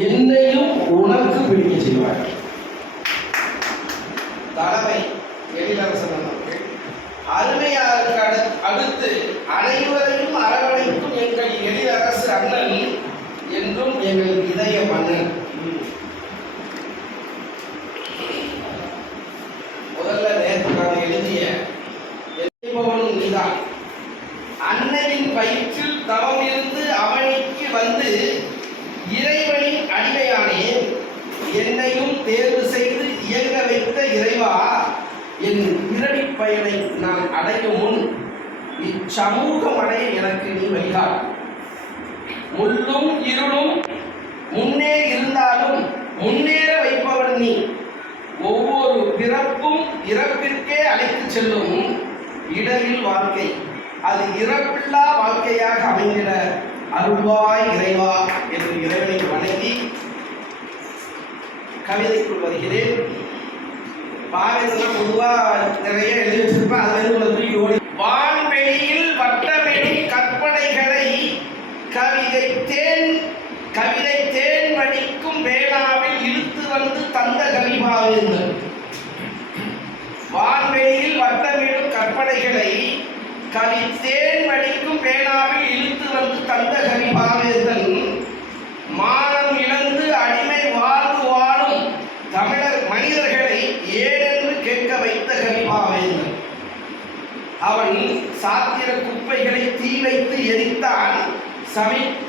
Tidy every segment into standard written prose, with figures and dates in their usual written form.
என்னையும் உனக்கு பிடிக்க செய்வார். தலைமை எழிலரசன் அவர்கள் அருமையாருக்கு அடுத்து அனைவரையும் அரவணைக்கும் எங்கள் எழிலரசு அண்ணன் என்றும் எங்கள் இதய மன்னன். முதல்ல நேற்று நான் எழுதிய எழுப்பவனும் நீதான். அன்னையின் வயிற்றில் தவம் இருந்து அவனிக்கு வந்து இறைவனின் அடிமையானேன். என்னையும் தேர்வு செய்து இயங்க வைத்த இறைவா, என் பிறவி பயனை நான் அடையும் முன் இச்சமூகம் அடைய எனக்கு நீ வழிகாட். முள்ளும் இருளும் முன்னே இருந்தாலும் முன்னேற வைப்பவன் நீ. ஒவ்வொரு பிறப்பும் இறப்பிற்கே அழைத்து செல்லும் இடரில் வாழ்க்கை, அது இறப்பில்லா வாழ்க்கையாக அமைந்திட அருள்வாய் இறைவா என்று இறைவனை வணங்கி கவிதைக்குள் வருகிறேன். பாவேந்தெல்லாம் பொதுவாக நிறைய எழுதி வச்சிருப்பேன். அதில் வான்வெளியில் வட்டமெடும் கற்பனைகளை கவிதை தேன் வடிக்கும் வேளாவில் இழுத்து வந்து தந்த கவிபாவேந்தன். வான்வெளியில் வட்டமிடும் கற்பனைகளை தேன் வடிக்கும் வேளாவில் இழுத்து வந்து தந்த கவிபாவேந்தன். மானம் இழந்து அடிமை வாழ்வு வாழும் தமிழர் மனிதர்களை ஏனென்று கேட்க வைத்த கவிபாவேந்தன். அவன் சாத்திர குப்பைகளை தீ வைத்து எரித்தான்.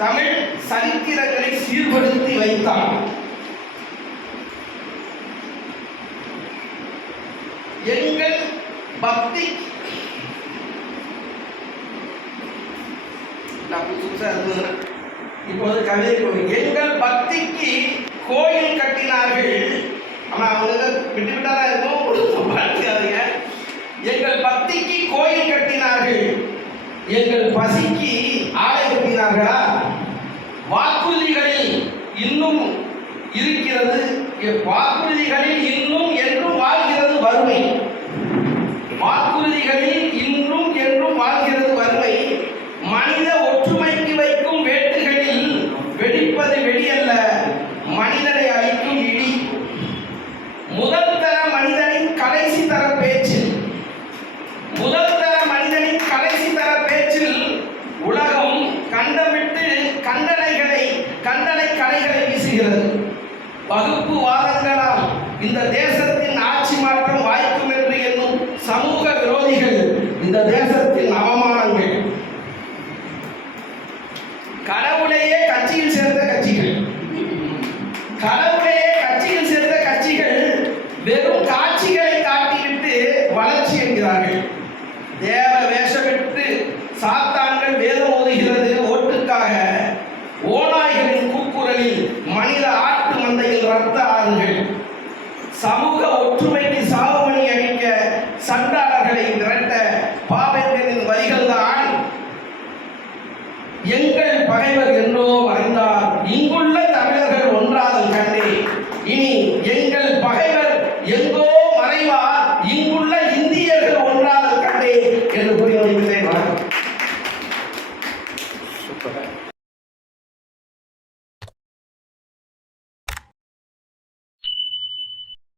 தமிழ் சரித்திரங்களை சீர்படுத்தி வைத்தான். எங்கள் பக்தி இப்போது கவிதை எங்கள் பக்திக்கு கோயில் கட்டினார்கள். ஆமா, அவங்க விட்டுவிட்டாரா இருக்கும். எங்கள் பக்திக்கு கோயில் கட்டினார்கள், எங்கள் பசிக்கு ஆலை கட்டினார்களா? வாக்குறுதிகளில் இன்னும் இருக்கிறது, வாக்குறுதிகளில் இன்னும் என்றும் வாழ்கிறது வறுமை. வாக்குறுதிகளில் இன்றும் என்றும் வாழ்கிறது வறுமை. மனித ஒற்றுமைக்கு வைக்கும் வேட்டுகளில் வெடிப்பது வெடியல்ல, மனிதனை அளிக்கும் இடி. முதல் தர மனிதனின் கடைசி தர பேச்சில் உலகம் கண்டமிட்டு கண்டனை கலைகளை வீசுகிறது. வகுப்பு வாதங்களால் இந்த தேசத்தின் ஆட்சி மாற்றம் வாய்க்கும் என்று எண்ணும் சமூக விரோதிகள் இந்த தேசத்தின் அவமானங்கள். கடவுளையே கட்சியில் சேர்ந்த கட்சிகள் வெறும் காட்சிகளை காட்டிவிட்டு வளர்ச்சி என்கிறார்கள். தேவ வேஷமிட்டு சாத்தான்கள் வேதம் ஓதுகிறது ஓட்டுக்காக. ஓநாய்களின் கூக்குரலில் மனித ஆட்டு மந்தையில் ரத்த ஆறுகள். சமூக ஒற்றுமைக்கு சாவுமணி அடிக்க சண்டாளர்களை